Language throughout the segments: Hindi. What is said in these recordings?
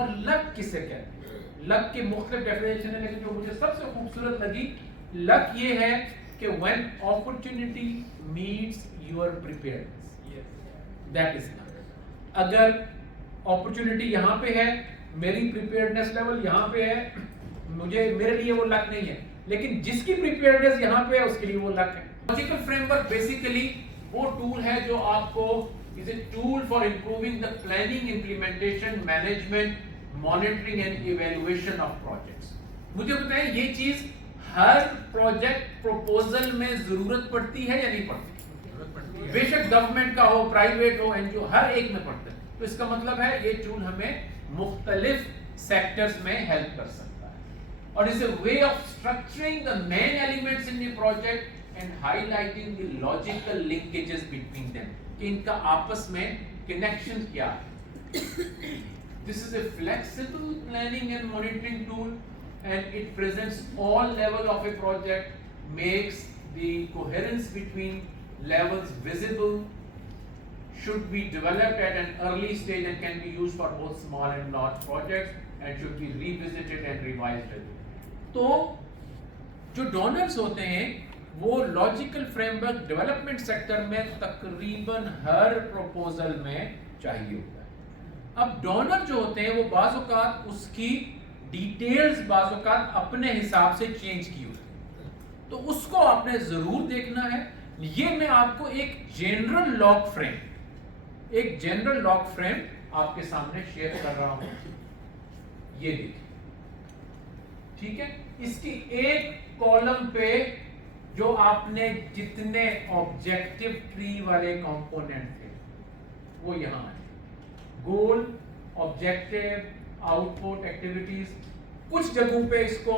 और लक किसे कहते हैं? लक की मुख्तलिफ डेफिनेशन है, लेकिन जो मुझे सबसे खूबसूरत लगी, लक ये है कि when opportunity meets your preparedness, that is luck. अगर अपॉर्चुनिटी यहाँ पे है, मेरी प्रिपेयर्डनेस लेवल यहाँ पे है, मेरे लिए वो लक नहीं है, लेकिन जिसकी प्रिपेयर्डनेस यहाँ पे है उसके लिए वो लक है। लॉजिकल फ्रेमवर्क बेसिकली वो टूल है जो आपको is a tool for improving the planning, implementation, management, monitoring and evaluation of projects. मुझे बताएं, ये चीज हर प्रोजेक्ट प्रपोजल में जरूरत पड़ती है या नहीं पड़ती? बेशक गवर्नमेंट का हो, प्राइवेट हो, एनजीओ, हर एक में पड़ता है। तो इसका मतलब है ये टूल हमें मुख्तलिफ सेक्टर्स में हेल्प कर सकता है, और is a way of structuring the main elements in the project and highlighting the logical linkages between them, कि इनका आपस में कनेक्शन क्या है। This is a flexible planning and monitoring tool and it presents all level of a project, makes the coherence between levels visible, should be developed at an early stage and can be used for both small and large projects, and should be revisited and revised. तो जो डोनर्स होते हैं वो लॉजिकल फ्रेमवर्क डेवलपमेंट सेक्टर में तकरीबन हर प्रपोजल में चाहिए होता है। अब डोनर जो होते हैं वो बाज़ औक़ात उसकी डिटेल्स बाज़ औक़ात अपने हिसाब से चेंज की होती है, तो उसको आपने जरूर देखना है। ये मैं आपको एक जनरल लॉग फ्रेम आपके सामने शेयर कर रहा हूं, ये देखिए, ठीक है। इसकी एक कॉलम पे जो आपने जितने ऑब्जेक्टिव ट्री वाले कंपोनेंट थे वो यहां आए, गोल, ऑब्जेक्टिव, आउटपुट, एक्टिविटीज। कुछ जगहों पे इसको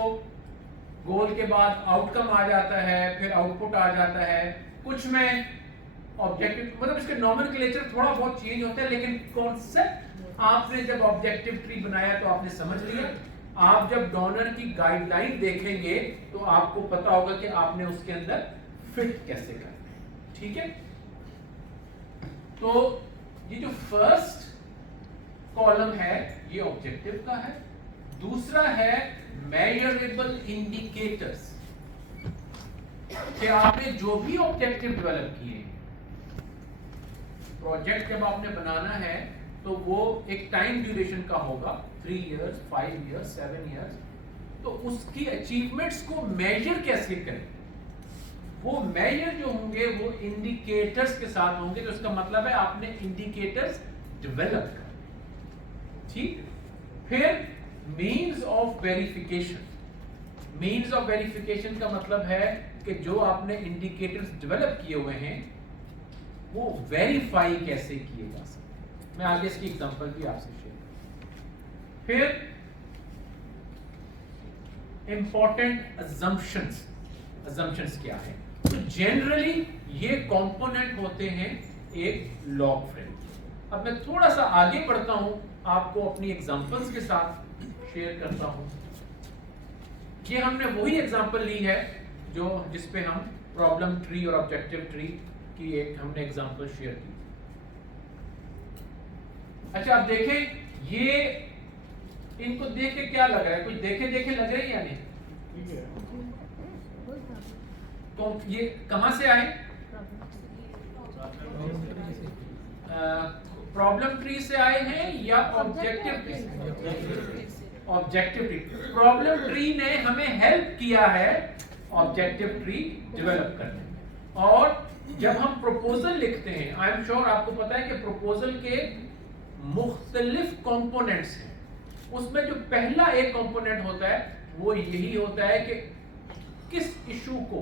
गोल के बाद आउटकम आ जाता है, फिर आउटपुट आ जाता है, कुछ में ऑब्जेक्टिव, मतलब इसके नॉमेनक्लेचर थोड़ा बहुत चेंज होता है, लेकिन कॉन्सेप्ट आपने जब ऑब्जेक्टिव ट्री बनाया तो आपने समझ लिया। आप जब डोनर की गाइडलाइन देखेंगे तो आपको पता होगा कि आपने उसके अंदर फिट कैसे करना है, ठीक है। तो ये जो फर्स्ट कॉलम है ये ऑब्जेक्टिव का है, दूसरा है मेजरेबल इंडिकेटर्स, कि आपने जो भी ऑब्जेक्टिव डेवलप किए, प्रोजेक्ट जब आपने बनाना है तो वो एक टाइम ड्यूरेशन का होगा, 3 इयर्स, 5 इयर्स, 7 इयर्स, तो उसकी अचीवमेंट्स को मेजर कैसे करें। वो मेजर जो होंगे वो इंडिकेटर्स के साथ होंगे, तो इसका मतलब है आपने इंडिकेटर्स डेवलप कर, ठीक। फिर means of verification, means of verification का मतलब है कि जो आपने इंडिकेटर्स डेवलप किए हुए हैं वो वेरीफाई कैसे किए जा सकते हैं। मैं आगे इसकी एग्जांपल भी आपसे शेयर करूंगा। फिर इंपॉर्टेंट अजम्पशंस क्या है, तो जनरली ये कंपोनेंट होते हैं एक लॉग फ्रेम। अब मैं थोड़ा सा आगे बढ़ता हूं, आपको अपनी एग्जांपल्स के साथ शेयर करता हूं। ये हमने वही एग्जांपल ली है जो जिसपे हम प्रॉब्लम ट्री और ऑब्जेक्टिव ट्री की एक हमने एग्जांपल शेयर की। अच्छा, आप देखें, ये इनको देख के क्या लग रहा है, कुछ देखे देखे लग रही है या नहीं? तो ये कहां से आए? प्रॉब्लम ट्री से आए हैं या ऑब्जेक्टिव ट्री से? Objective tree. प्रॉब्लम ट्री ने हमें हेल्प किया है ऑब्जेक्टिव ट्री डेवलप करने में। और जब हम प्रपोजल लिखते हैं, आई एम श्योर आपको पता है कि प्रपोजल के मुख्तलिफ कंपोनेंट्स हैं, उसमें जो पहला एक कंपोनेंट होता है वो यही होता है कि किस इशू को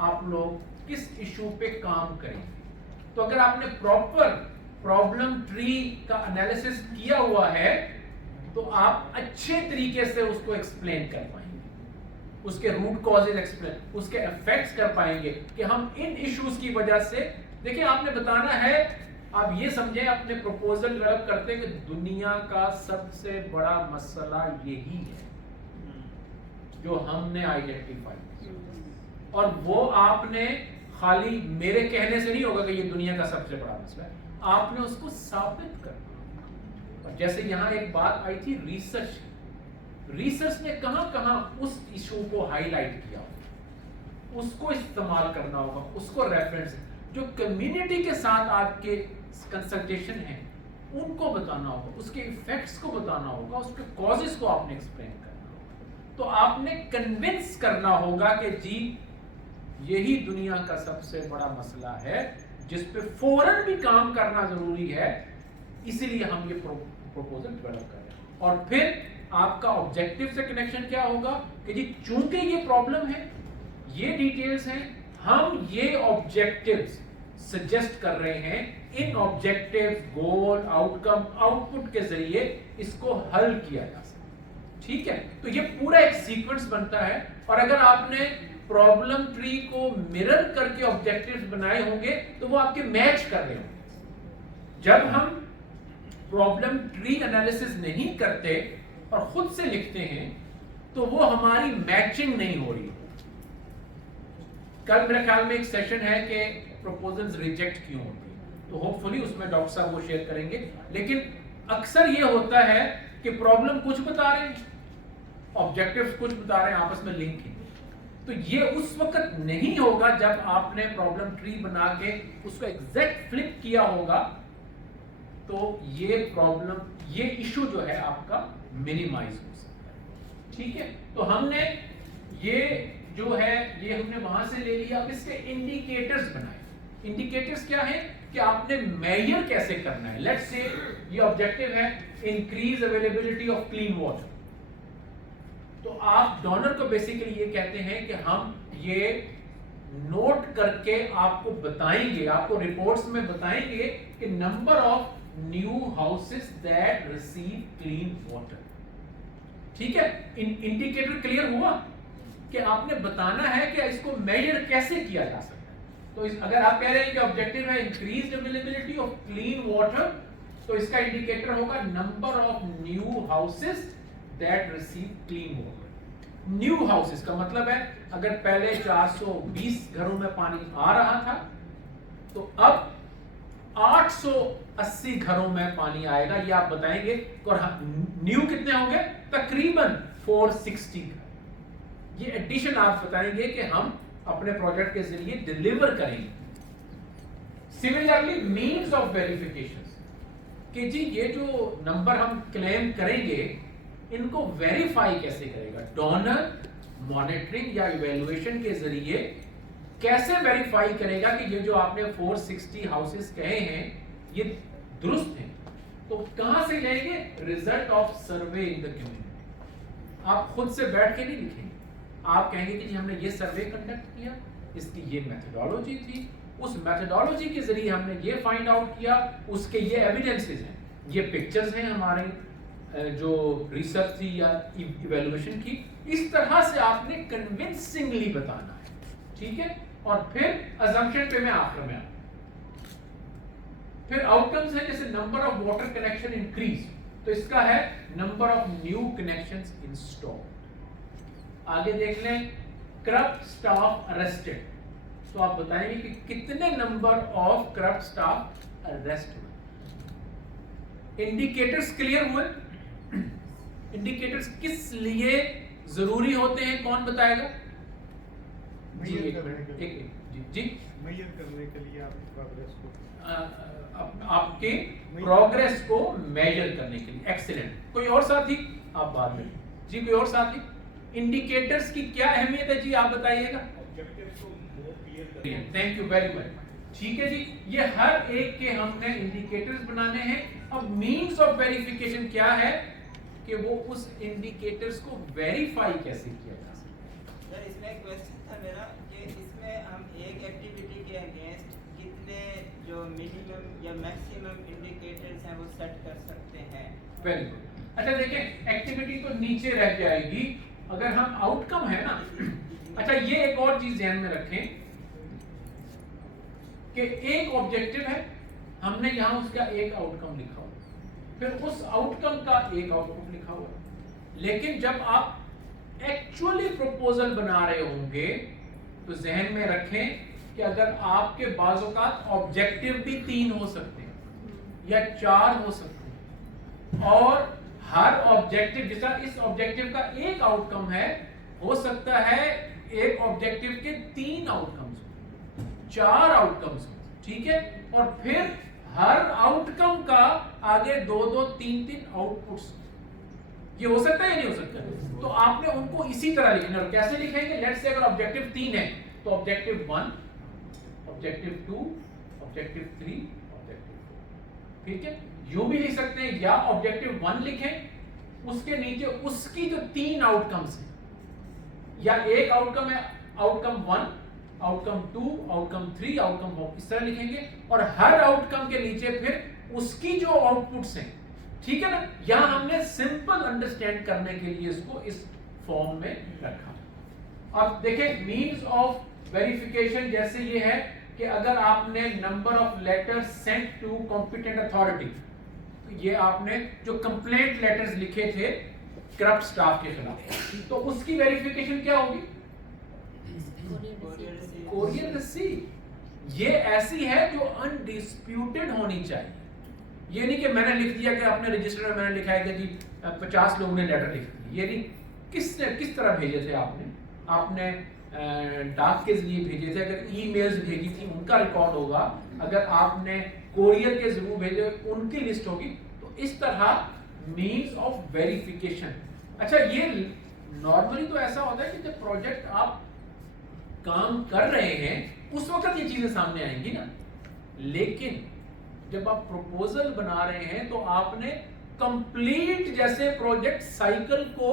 आप लोग किस इशू पे काम करेंगे। तो अगर आपने प्रॉपर प्रॉब्लम ट्री का एनालिसिस किया हुआ है तो आप अच्छे तरीके से उसको एक्सप्लेन कर पाएंगे, उसके रूट कॉजेज एक्सप्लेन, उसके इफेक्ट्स कर पाएंगे कि हम इन इश्यूज की वजह से, देखिए आपने बताना है, आप ये समझें अपने प्रपोजल डेवलप करते हैं कि दुनिया का सबसे बड़ा मसला यही है जो हमने आइडेंटिफाई किया, और वो आपने खाली मेरे कहने से नहीं होगा कि ये दुनिया का सबसे बड़ा मसला है, आपने उसको साबित करना। और जैसे यहाँ एक बात आई थी रिसर्च, रिसर्च ने कहां कहां उस इशू को हाईलाइट किया, उसको इस्तेमाल करना होगा, उसको रेफरेंस, जो कम्युनिटी के साथ आपके कंसल्टेशन है उनको बताना होगा, उसके इफेक्ट्स को बताना होगा, उसके कॉजेस को आपने एक्सप्लेन करना होगा। तो आपने कन्विंस करना होगा कि जी यही दुनिया का सबसे बड़ा मसला है जिस पे फौरन भी काम करना जरूरी है, इसीलिए हम ये प्रपोजल डेवलप कर रहे हैं। और फिर आपका ऑब्जेक्टिव से कनेक्शन क्या होगा कि जी चूंकि ये प्रॉब्लम है, ये डिटेल्स हैं, हम ये ऑब्जेक्टिव्स सजेस्ट कर रहे हैं, इन ऑब्जेक्टिव्स, गोल, आउटकम, आउटपुट के जरिए इसको हल किया जा सकता। ठीक है, तो ये पूरा एक सीक्वेंस बनता है। और अगर आपने प्रॉब्लम ट्री को मिरर करके ऑब्जेक्टिव्स बनाए होंगे तो वो आपके मैच कर रहे होंगे। जब हम प्रॉब्लम ट्री एनालिसिस नहीं करते और खुद से लिखते हैं तो वो हमारी मैचिंग नहीं हो रही। कल मेरे ख्याल में एक सेशन है कि प्रपोजल्स रिजेक्ट क्यों होती है, तो होपफुली उसमें डॉक्टर साहब वो शेयर करेंगे। लेकिन अक्सर ये होता है कि प्रॉब्लम कुछ बता रहे हैं, ऑब्जेक्टिव्स कुछ बता रहे हैं, आपस में लिंक है। तो ये उस वक्त नहीं होगा जब आपने प्रॉब्लम ट्री बना के उसको एग्जैक्ट फ्लिप किया होगा, तो ये प्रॉब्लम, ये इशू जो है आपका मिनिमाइज हो सकता है। ठीक है, तो हमने ये जो है ये हमने वहां से ले लिया। अब इसके इंडिकेटर्स बनाए। इंडिकेटर्स क्या है कि आपने मेजर कैसे करना है। लेट्स से ये ऑब्जेक्टिव है increase availability of clean water, तो आप डोनर को बेसिकली ये कहते हैं कि हम ये नोट करके आपको बताएंगे, आपको रिपोर्ट्स में बताएंगे कि number of new houses that receive clean water. ठीक है, इंडिकेटर क्लियर हुआ कि आपने बताना है कि इसको मेजर कैसे किया जा सकता है। तो अगर आप कह रहे हैं कि ऑब्जेक्टिव है increase availability of clean water, तो इसका इंडिकेटर होगा number of new houses that receive clean water. New houses का मतलब है अगर पहले 420 घरों में पानी आ रहा था तो अब 880 घरों में पानी आएगा, ये आप बताएंगे। और न्यू कितने होंगे? तकरीबन 460 घर। ये एडिशन आप बताएंगे कि हम अपने प्रोजेक्ट के जरिए डिलीवर करेंगे। सिमिलरली मीन्स ऑफ वेरिफिकेशन, कि जी ये जो नंबर हम क्लेम करेंगे इनको वेरीफाई कैसे करेगा डोनर। मॉनिटरिंग या इवैल्यूएशन के जरिए कैसे वेरीफाई करेगा कि ये जो आपने 460 हाउसेस कहे हैं ये दुरुस्त हैं। तो कहां से लेंगे? Result of survey in the community. आप खुद से बैठ के नहीं लिखेंगे, आप कहेंगे कि जी हमने ये सर्वे कंडक्ट किया, इसकी ये मेथोडोलॉजी थी, उस मेथोडोलॉजी के जरिए हमने ये फाइंड आउट किया, उसके ये एविडेंसेस हैं, ये पिक्चर्स हैं हमारे जो रिसर्च थी या इवैल्यूएशन की। इस तरह से आपने कन्विंसिंगली बताना है। ठीक है, और फिर अजम्पशन पे मैं आखिर में आता। फिर आउटकम्स है जैसे number of water connection increase, तो इसका है number of new connections installed. आगे देख लें करप्ट स्टाफ अरेस्टेड, तो आप बताएंगे कि कितने number of corrupt staff arrest हुए। इंडिकेटर्स क्लियर हुए। इंडिकेटर्स किस लिए जरूरी होते हैं, कौन बताएगा? जी मेजर करने के लिए आपकी प्रोग्रेस को, आपके प्रोग्रेस को मेजर करने के लिए। एक्सीलेंट। कोई और साथी? आप बाद में जी, कोई और साथी? इंडिकेटर्स की क्या अहमियत है जी, आप बताइएगा। Thank you very much. ठीक है जी, ये हर एक के हमने इंडिकेटर्स बनाने हैं। अब मीन्स ऑफ वेरिफिकेशन क्या है कि वो उस इंडिकेटर्स को वेरीफाई कैसे किया जा सकता है। सर इसमें एक क्वेश्चन था मेरा कि इसमें हम एक एक्टिविटी के अगेंस्ट कितने जो मिनिमम या मैक्सिमम इंडिकेटर्स हैं वो सेट कर सकते हैं। Very good. अच्छा देखें, एक्टिविटी तो नीचे रह जाएगी, अगर हम आउटकम है ना। अच्छा ये एक और चीज ध्यान में रखें कि एक ऑब्जेक्टिव है, हमने यहां उसका एक आउटकम लिखा हुआ, फिर उस आउटकम का एक आउटपुट लिखा हुआ। लेकिन जब आप एक्चुअली प्रपोजल बना रहे होंगे तो जहन में रखें कि अगर आपके बाज़ औक़ात ऑब्जेक्टिव भी 3 हो सकते हैं या 4 हो सकते हैं, और हर ऑब्जेक्टिव, जैसा इस ऑब्जेक्टिव का एक आउटकम है, हो सकता है एक ऑब्जेक्टिव के 3 आउटकम्स हो, 4 आउटकम्स हो, ठीक है। और फिर हर आउटकम का आगे 2-2, 3-3 आउटपुट्स, ये हो सकता है या नहीं हो सकता? तो आपने उनको इसी तरह लिखना है। कैसे लिखेंगे? लेट्स से अगर ऑब्जेक्टिव 3 है तो ऑब्जेक्टिव 1, ऑब्जेक्टिव 2, ऑब्जेक्टिव 3, ऑब्जेक्टिव 4, ठीक है। यूं भी लिख सकते हैं, या ऑब्जेक्टिव 1 लिखें, उसके नीचे उसकी जो 3 आउटकम्स हैं, या एक आउटकम है आउटकम 1, आउटकम 2, आउटकम 3, आउटकम 4, इस तरह लिखेंगे। और हर आउटकम के नीचे फिर उसकी जो आउटपुट्स हैं, ठीक है ना। यहां हमने सिंपल अंडरस्टैंड करने के लिए इसको इस फॉर्म में रखा। अब देखें, मीन्स ऑफ वेरिफिकेशन जैसे ये है कि अगर आपने number of letters sent to competent authority, ये आपने जो कंप्लेंट लेटर्स लिखे थे करप्ट स्टाफ के खिलाफ, तो उसकी वेरिफिकेशन क्या होगी? Courier receive. ये ऐसी है जो अनडिस्प्यूटेड होनी चाहिए। ये नहीं कि मैंने लिख दिया कि अपने रजिस्टर में मैंने लिखा है कि जी 50 लोगों ने लेटर लिख दिए। ये नहीं, किस तरह भेजे थे आपने डाक के जरिए भेजे थे, अगर ईमेल्स भेजी थी उनका रिकॉर्ड होगा, अगर आपने कोरियर के जरिए भेजे उनकी लिस्ट होगी। तो इस तरह मीन्स ऑफ वेरिफिकेशन। अच्छा, ये नॉर्मली तो ऐसा होता है कि जब प्रोजेक्ट आप काम कर रहे हैं उस वक्त ये चीजें सामने आएंगी ना, लेकिन जब आप प्रपोजल बना रहे हैं तो आपने कंप्लीट जैसे प्रोजेक्ट साइकिल को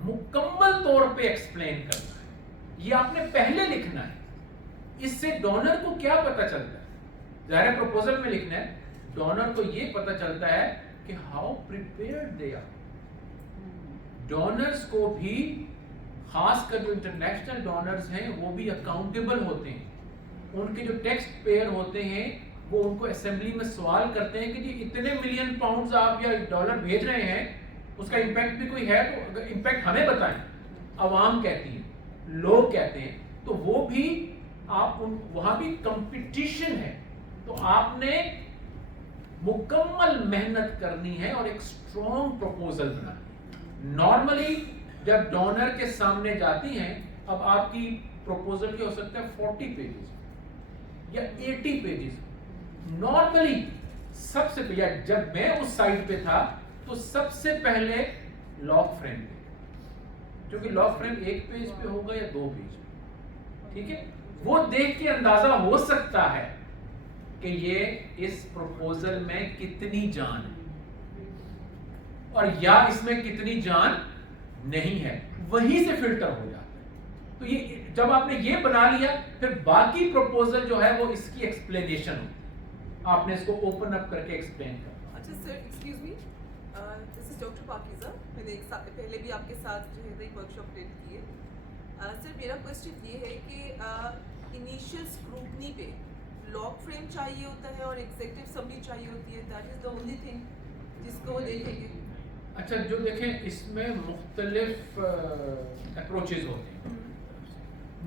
मुकम्मल तौर पे एक्सप्लेन करना है। ये आपने पहले लिखना है। इससे डोनर को क्या पता चलता है? जाहिर है प्रपोजल में लिखना है, डोनर को ये पता चलता है कि how prepared they are. Donors को भी, खासकर जो इंटरनेशनल डोनर्स हैं, वो भी अकाउंटेबल होते हैं। उनके जो टैक्स पेयर होते हैं वो उनको असेंबली में सवाल करते हैं कि जी इतने मिलियन पाउंड्स आप या डॉलर भेज रहे हैं, उसका इंपैक्ट भी कोई है तो अगर इंपैक्ट हमें बताएं। अवाम कहती है, लोग कहते हैं, तो वो भी आप वहां भी कंपटीशन है, तो आपने मुकम्मल मेहनत करनी है और एक स्ट्रॉन्ग प्रपोजल बनानी है। नॉर्मली जब डोनर के सामने जाती हैं, अब आपकी प्रपोजल क्या हो सकता है 40 पेजेस या 80 पेजेस। नॉर्मली सबसे पहले, जब मैं उस साइट पे था तो सबसे पहले लॉग फ्रेम पे, क्योंकि लॉग फ्रेम 1 पेज पे होगा या 2 पेज पे, ठीक है। वो देख के अंदाजा हो सकता है कि ये इस प्रपोजल में कितनी जान है और या इसमें कितनी जान नहीं है, वहीं से फिल्टर हो जाता है। तो ये जब आपने ये बना लिया, फिर बाकी प्रपोजल जो है वो इसकी एक्सप्लेनेशन हो, आपने इसको ओपन अप करके एक्सप्लेन करना। अच्छा sir, excuse me, this is doctor Pakeezah. मैंने एक साल पहले भी आपके साथ जो है एक वर्कशॉप अटेंड की है। सर मेरा क्वेश्चन ये है कि इनिशियल स्क्रूटनी पे लॉग फ्रेम चाहिए होता है और एग्जीक्यूटिव समरी चाहिए होती है, that is the only thing जिसको वो देखेंगे। अच्छा, जो देखें इसमें मुख्तलिफ अप्रोचेज होते हैं।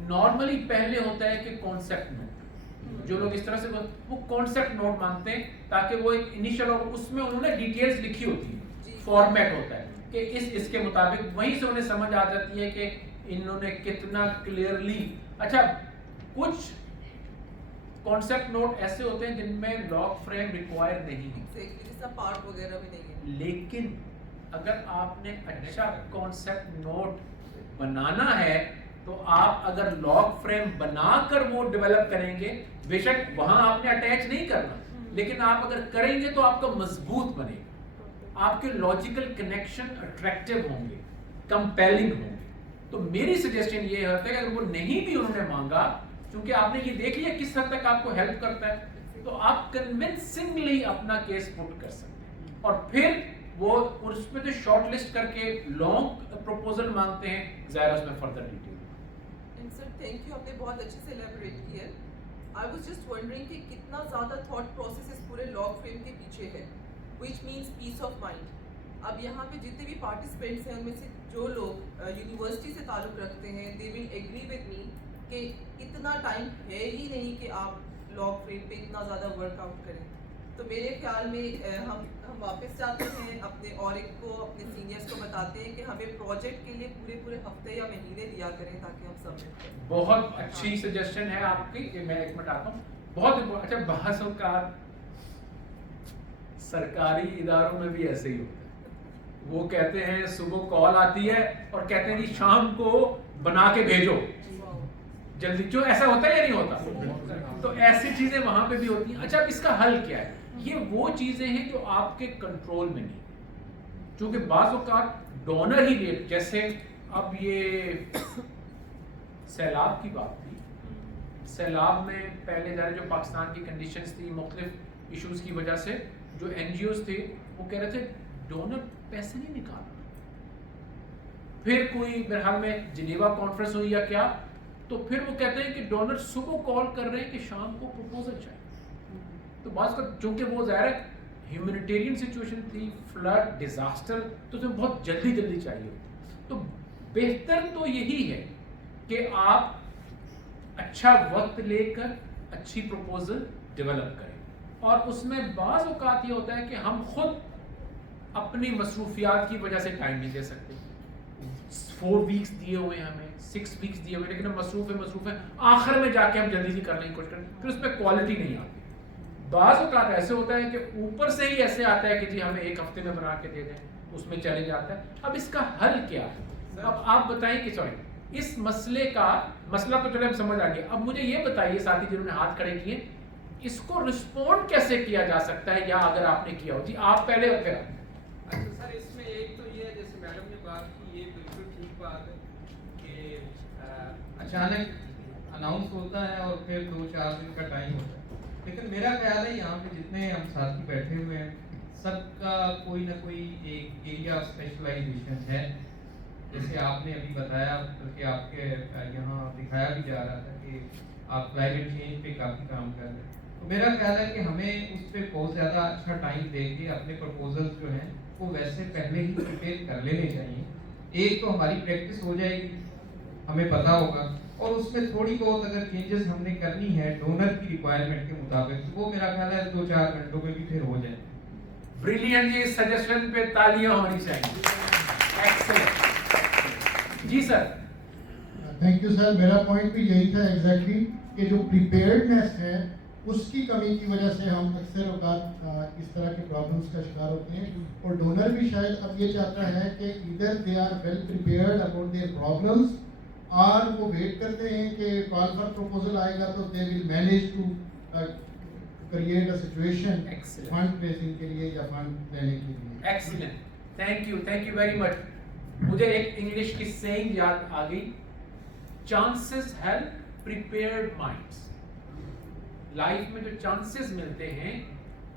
नॉर्मली पहले होता है कि कॉन्सेप्ट नोट, जो लोग इस तरह से वो कॉन्सेप्ट नोट मांगते हैं ताकि वो एक इनिशियल, और उसमें उन्होंने डिटेल्स लिखी होती है, फॉर्मेट होता है कि इसके मुताबिक, वहीं से उन्हें समझ आ जाती है कि इन्होंने कितना क्लियरली। अच्छा, कुछ कॉन्सेप्ट नोट ऐसे होते हैं जिनमें लॉग फ्रेम रिक्वायर नहीं है, जैसा पार्ट वगैरह भी नहीं है, लेकिन अगर आपने अच्छा कॉन्सेप्ट नोट बनाना है तो आप अगर लॉग फ्रेम बनाकर वो डेवलप करेंगे, बेशक वहां आपने अटैच नहीं करना, लेकिन आप अगर करेंगे तो आपका मजबूत बनेगा, आपके लॉजिकल कनेक्शन अट्रैक्टिव होंगे, कंपेलिंग होंगे। तो मेरी सजेशन ये होता है कि अगर वो नहीं भी उन्होंने मांगा, क्योंकि आपने ये देख लिया किस हद तक आपको हेल्प करता है, तो आप कन्विंसिंगली अपना केस पुट कर सकते हैं। और फिर वो उसमें तो शॉर्ट लिस्ट करके लॉन्ग प्रपोजल मांगते हैं, ज़ाहिर उसमें further detail. And sir thank you, आपने बहुत अच्छे से एलैबोरेट किया। आई वाज जस्ट वंडरिंग कि कितना ज़्यादा थॉट प्रोसेस इस पूरे लॉग फ्रेम के पीछे है, which means peace of mind. अब यहाँ पे जितने भी पार्टिसिपेंट्स हैं उनमें से जो लोग यूनिवर्सिटी से ताल्लुक़ रखते हैं, they will agree with me कि इतना टाइम है ही नहीं कि आप लॉग फ्रेम पे इतना ज़्यादा वर्कआउट करें। तो मेरे ख्याल में हम वापस जाते हैं अपने ऑरिक को, अपने सीनियर्स को बताते हैं कि हमें प्रोजेक्ट के लिए पूरे हफ्ते या महीने दिया करें ताकि हम सबमिट करें। बहुत अच्छी सजेशन है आपकी, ये मैं एक मिनट आता हूँ। बहुत अच्छा, बहसों का सरकारी इदारों में भी ऐसे ही होता है। वो कहते हैं सुबह कॉल आती है और कहते हैं कि शाम को बना के भेजो जल्दी, जो ऐसा होता है या नहीं होता? तो ऐसी चीजें वहां पे भी होती हैं। अच्छा, अब इसका हल क्या है? ये वो चीजें हैं जो आपके कंट्रोल में नहीं, क्योंकि बाज़ औक़ात डोनर ही लेट, जैसे अब ये सैलाब की बात थी, सैलाब में पहले ज़रा जो पाकिस्तान की कंडीशंस थी, मुख्तलिफ इश्यूज की वजह से जो NGOs थे वो कह रहे थे डोनर पैसे नहीं निकाल रहा। फिर कोई मेरे ख्याल में जिनेवा कॉन्फ्रेंस हुई या क्या, तो फिर वो कहते हैं कि डोनर सुबह कॉल कर रहे हैं कि शाम को प्रपोजल चाहिए। तो बात का चूंकि वो ज़ाहिर है ह्यूमैनिटेरियन सिचुएशन थी, फ्लड डिजास्टर, तो उसमें बहुत जल्दी चाहिए होती। तो बेहतर तो यही है कि आप अच्छा वक्त लेकर अच्छी प्रपोजल डेवलप करें, और उसमें बाज़ औक़ात ये होता है कि हम खुद अपनी मसरूफियात की वजह से टाइम नहीं दे सकते। 4 वीक्स दिए हुए हैं हमें, 6 वीक्स दिए हुए, लेकिन हम मसरूफ है, आखिर में जाके हम जल्दी करने की कोशिश करें, फिर उसमें क्वालिटी नहीं आती। बाज़ औक़ात ऐसे होता है कि ऊपर से ही ऐसे आता है कि जी हमें 1 हफ्ते में बना के दे दें, उसमें चले जाता है। अब इसका हल क्या है? अब आप बताएं कि सॉरी इस मसले का मसला तो चले हम समझ आ गया। अब मुझे ये बताइए साथी जिन्होंने हाथ खड़े किए, इसको रिस्पॉन्ड कैसे किया जा सकता है, या अगर आपने किया हो? जी आप पहले और फिर आप। अच्छा सर, इसमें एक तो ये है, जैसे मैडम ने बात की, ये बिल्कुल ठीक बात है कि अचानक अनाउंस होता है और फिर 2-4 दिन का टाइम होता है। लेकिन मेरा ख्याल है यहाँ पे जितने हम साथी बैठे हुए हैं, सबका कोई ना कोई एक एरिया ऑफ स्पेशलाइजेशन है। जैसे आपने अभी बताया, बल्कि आपके यहाँ दिखाया भी जा रहा था कि आप क्लाइमेट चेंज पे काफ़ी काम कर रहे हैं। तो मेरा ख्याल है कि हमें उस पर बहुत ज़्यादा अच्छा टाइम देके अपने प्रपोजल्स जो हैं वो वैसे पहले ही प्रिपेयर कर लेने चाहिए। एक तो हमारी प्रैक्टिस हो जाएगी, हमें पता होगा, और उसमें थोड़ी बहुत अगर चेंजेस हमने करनी है डोनर की रिक्वायरमेंट के मुताबिक, तो वो मेरा ख्याल है 2-4 घंटों में भी फिर हो जाए। ब्रिलियंट जी, सजेशन पे तालियां होनी चाहिए। एक्सीलेंट जी सर। Thank you sir. मेरा पॉइंट भी यही था एग्जैक्टली कि जो प्रिपेयर्डनेस है उसकी कमी की वजह से हम अक्सर औकात इस तरह के प्रॉब्लम्स का शिकार होते हैं, और डोनर भी शायद अब ये चाहता है कि इधर they are well prepared about their problems, और वो वेट करते हैं कि कॉल फॉर प्रपोजल आएगा तो they will manage to create a situation fund raising के लिए या फंड लेने के लिए। Excellent, thank you very much. मुझे एक इंग्लिश की सेइंग याद आ गई, chances help prepared minds. Life में जो चांसेस मिलते हैं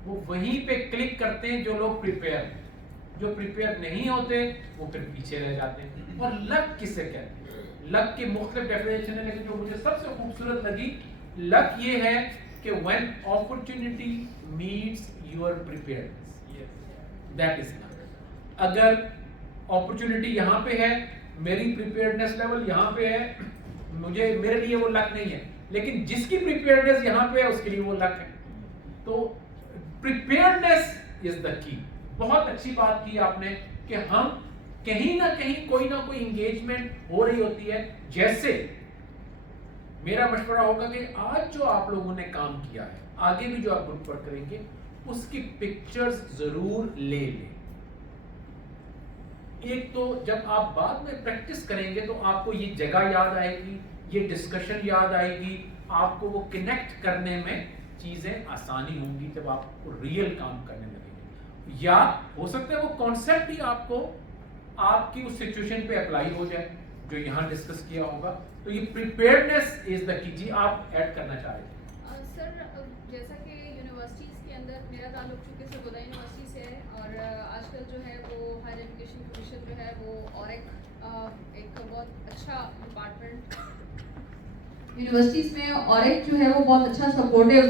वो वहीं पे क्लिक करते हैं जो लोग प्रिपेयर हैं। जो प्रिपेयर नहीं होते वो फिर पीछे रह जाते हैं। और लक किसे कहते हैं? लक की मुख्तलिफ डेफिनेशन है, लेकिन जो मुझे सबसे खूबसूरत लगी, लक ये है कि when opportunity meets your preparedness, that is luck. अगर अपॉर्चुनिटी यहाँ पे है, मेरी प्रिपेयर्डनेस लेवल यहाँ पे है, मेरे लिए वो लक नहीं है, लेकिन जिसकी प्रिपेयर्डनेस यहाँ पे है उसके लिए वो लक है। तो प्रिपेयर्डनेस इज द की। बहुत अच्छी बात की आपने कि हम कहीं ना कहीं कोई ना कोई इंगेजमेंट हो रही होती है। जैसे मेरा मशवरा होगा कि आज जो आप लोगों ने काम किया है, आगे भी जो आप ग्रुप वर्क करेंगे, उसकी पिक्चर्स जरूर ले लें। एक तो जब आप बाद में प्रैक्टिस करेंगे तो आपको ये जगह याद आएगी, ये डिस्कशन याद आएगी, आपको वो कनेक्ट करने में चीजें आसानी होंगी जब आप रियल काम करने लगेंगे। या हो सकता है वो कॉन्सेप्ट ही आपको आपकी उस सिचुएशन पे अप्लाई हो जाए जो यहाँ डिस्कस किया होगा। तो ये प्रिपेयर्डनेस इज द की। जी आप ऐड करना चाह रहे थे? सर, जैसा कि यूनिवर्सिटीज़ के अंदर मेरा ताल्लुक चूँकि सरगोदा यूनिवर्सिटी से है, और आजकल जो है वो हायर एजुकेशन कमीशन जो है वो और एक बहुत अच्छा डिपार्टमेंट यूनिवर्सिटीज़ में, और एक जो है वो बहुत अच्छा सपोर्टिव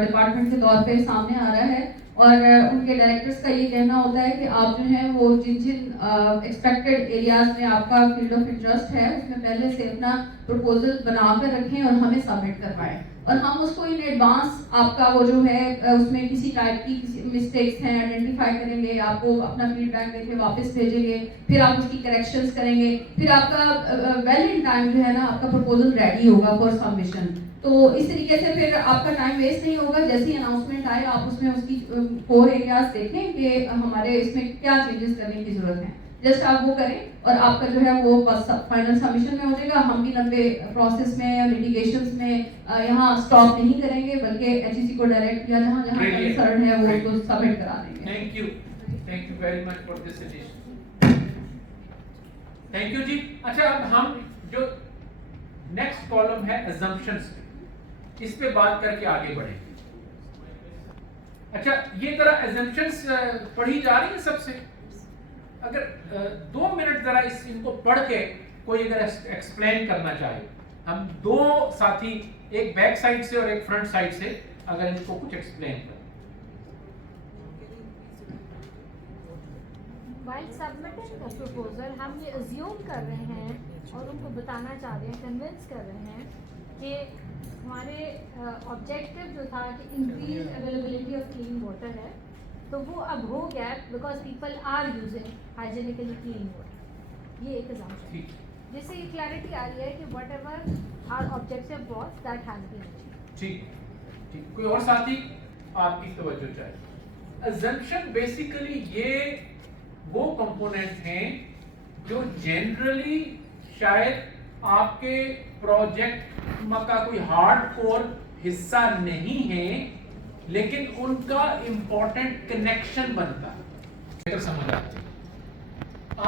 डिपार्टमेंट के तौर पे सामने आ रहा है। और उनके डायरेक्टर्स का ये कहना होता है कि आप जो है वो जिन एक्सपेक्टेड एरियाज़ में आपका फील्ड ऑफ इंटरेस्ट है उसमें पहले से अपना प्रपोजल बना कर रखें और हमें सबमिट करवाएं। और हम उसको इन एडवांस आपका वो जो है उसमें किसी टाइप की मिस्टेक्स हैं आइडेंटिफाई करेंगे, आपको अपना फीडबैक देके वापस भेजेंगे, फिर आप उसकी करेक्शंस करेंगे, फिर आपका वेल इन टाइम जो है ना आपका प्रपोजल रेडी होगा फॉर सबमिशन। तो इस तरीके से फिर आपका टाइम वेस्ट नहीं होगा। जैसे ही अनाउंसमेंट आए आप उसमें उसकी कोर एरियाज देखें कि हमारे इसमें क्या चेंजेस करने की जरूरत है, जस्ट आप वो करें और आपका जो है वो बस फाइनल सबमिशन में हो जाएगा। हम भी लंबे प्रोसेस में या लिटिगेशंस में यहाँ स्टॉप नहीं करेंगे, बल्कि एचईसी को डायरेक्ट या जहाँ जहाँ कंसर्न है वो उसको सबमिट करा देंगे। Thank you very much for this suggestion. Thank you ji. अच्छा, अब हम जो नेक्स्ट कॉलम है assumptions, इस पे बात करके आगे बढ़ेंगे। अच्छा, ये जरा assumptions पढ़ी जा रही है सबसे? अगर 2 मिनट जरा इनको पढ़ के कोई अगर एक्सप्लेन करना चाहे, हम 2 साथी, एक बैक साइड से और एक फ्रंट साइड से, अगर इनको कुछ एक्सप्लेन करें। While submitting the proposal, हम ये assume कर रहे हैं और उनको बताना चाह रहे हैं, कन्विंस कर रहे हैं कि हमारे ऑब्जेक्टिव जो था कि increase availability of clean water है, तो वो अब हो गया because people are using hygienically clean water. ये एक assumption है, जिससे ये क्लैरिटी आ रही है कि whatever are objective was that has been achieved. ठीक, कोई और साथी आपकी तवज्जो चाहिए। assumption बेसिकली ये वो कंपोनेंट हैं जो जनरली शायद आपके प्रोजेक्ट का कोई हार्डकोर हिस्सा नहीं है, लेकिन उनका इंपॉर्टेंट कनेक्शन बनता है। समझ आती है।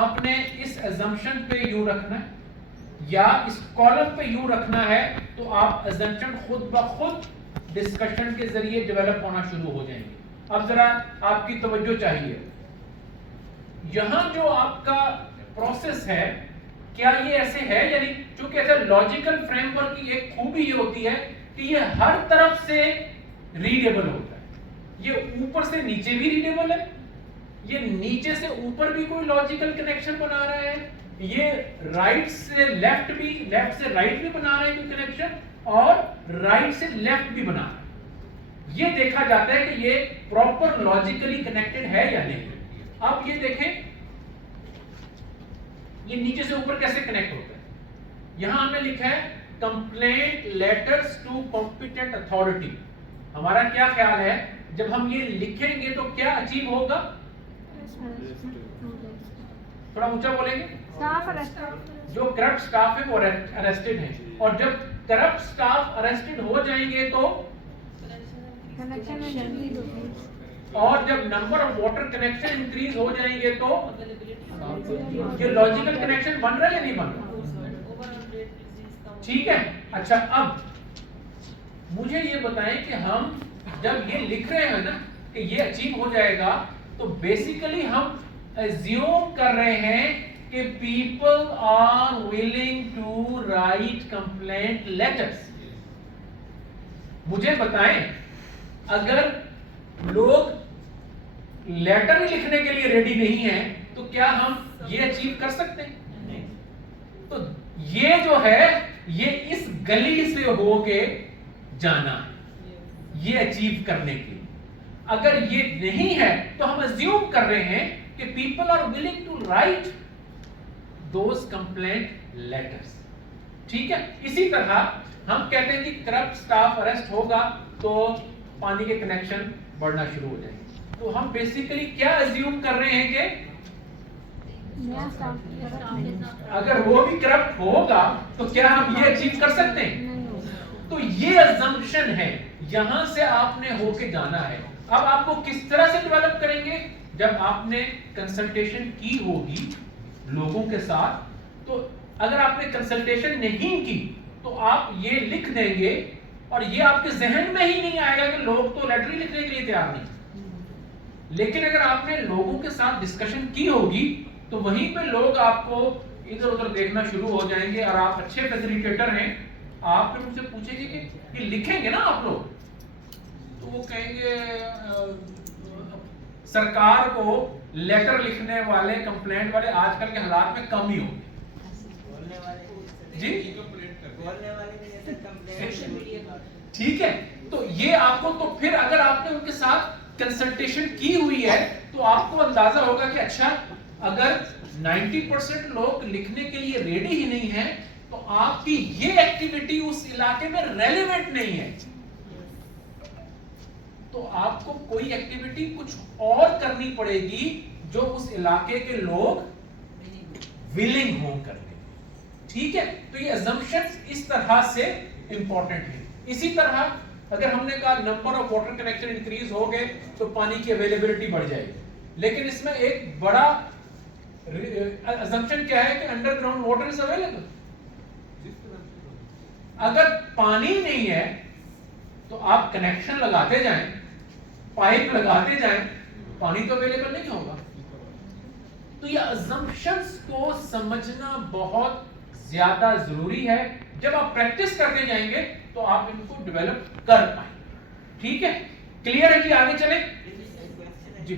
आपने इस assumption पे यू रखना है या इस कॉलम पे यू रखना है, तो आप assumption खुद ब खुद डिस्कशन के जरिए डेवलप होना शुरू हो जाएंगे। अब जरा आपकी तवज्जो चाहिए, यहां जो आपका प्रोसेस है, क्या ये ऐसे है, यानी चूंकि ऐसा लॉजिकल फ्रेमवर्क की एक खूबी ये होती है कि ये हर तरफ से रीडेबल होता है। ये ऊपर से नीचे भी रीडेबल है, ये नीचे से ऊपर भी कोई लॉजिकल कनेक्शन बना रहा है, ये राइट से लेफ्ट भी, लेफ्ट से राइट भी बना रहा है कोई कनेक्शन, और राइट से लेफ्ट भी बना रहा है। ये देखा जाता है कि ये प्रॉपर लॉजिकली कनेक्टेड है या नहीं। अब ये देखें, ये नीचे से ऊपर कैसे कनेक्ट होता है। यहां हमने लिखा है complaint letters to competent authority. हमारा क्या ख्याल है, जब हम ये लिखेंगे तो क्या अचीव होगा? थोड़ा ऊंचा बोलेंगे। स्टाफ अरेस्टेड, जो करप्ट स्टाफ है वो अरेस्टेड है, और जब करप्ट स्टाफ अरेस्टेड हो जाएंगे तो कनेक्शन इंक्रीज होगी, और जब number of water connection increase हो जाएंगे तो ये लॉजिकल कनेक्शन बन रहा है या नहीं बन रहा? ठीक है। अच्छा, अब मुझे ये बताएं कि हम जब ये लिख रहे हैं ना कि ये अचीव हो जाएगा, तो बेसिकली हम अज्यूम कर रहे हैं कि people are willing to write complaint letters. मुझे बताएं, अगर लोग लेटर ही लिखने के लिए रेडी नहीं है, तो क्या हम ये अचीव कर सकते हैं? तो ये जो है, ये इस गली से होके जाना है, ये अचीव करने के लिए। अगर ये नहीं है तो हम अज्यूम कर रहे हैं कि people are willing to write those complaint letters. ठीक है। इसी तरह हम कहते हैं कि करप्ट स्टाफ अरेस्ट होगा तो पानी के कनेक्शन बढ़ना शुरू हो जाएंगे। तो हम बेसिकली क्या अज्यूम कर रहे हैं कि अगर वो भी करप्ट होगा तो क्या हम ये अचीव कर सकते हैं? तो ये अजम्पशन है, यहां से आपने होके जाना है। अब आपको किस तरह से डेवलप करेंगे? जब आपने कंसल्टेशन की होगी लोगों के साथ, तो अगर आपने कंसल्टेशन नहीं की तो आप ये लिख देंगे और ये आपके जहन में ही नहीं आएगा कि लोग तो लेटर लिखने के लिए तैयार नहीं। लेकिन अगर आपने लोगों के साथ डिस्कशन की होगी तो वहीं पे लोग आपको इधर उधर देखना शुरू हो जाएंगे, और आप अच्छे फैसिलिटेटर हैं, आप फिर उनसे पूछेंगे कि ये लिखेंगे ना आप लोग, तो वो कहेंगे सरकार को लेटर लिखने वाले, कंप्लेंट वाले आजकल के हालात में कम ही होंगे। बोलने वाले जी, बोलने वाले भी ऐसे कंप्लेंट ठीक है, तो ये आपको, तो फिर अगर आपने उनके साथ कंसल्टेशन की हुई है तो आपको अंदाजा होगा कि अच्छा, अगर 90% लोग लिखने के लिए रेडी ही नहीं है तो आपकी ये एक्टिविटी उस इलाके में रेलेवेंट नहीं है, तो आपको कोई एक्टिविटी कुछ और करनी पड़ेगी जो उस इलाके के लोग विलिंग हो करने। ठीक है, तो ये assumptions इस तरह से इंपॉर्टेंट है। इसी तरह अगर हमने कहा number of water connection increase हो गए तो पानी की अवेलेबिलिटी बढ़ जाएगी, लेकिन इसमें एक बड़ा assumption क्या है कि अंडरग्राउंड वाटर इज अवेलेबल। अगर पानी नहीं है तो आप कनेक्शन लगाते जाएं, पाइप लगाते जाएं, पानी तो अवेलेबल नहीं होगा। तो ये assumptions को समझना बहुत ज्यादा जरूरी है। जब आप प्रैक्टिस करते जाएंगे तो आप इनको डेवलप कर पाएंगे। ठीक है, क्लियर है कि आगे चले जी।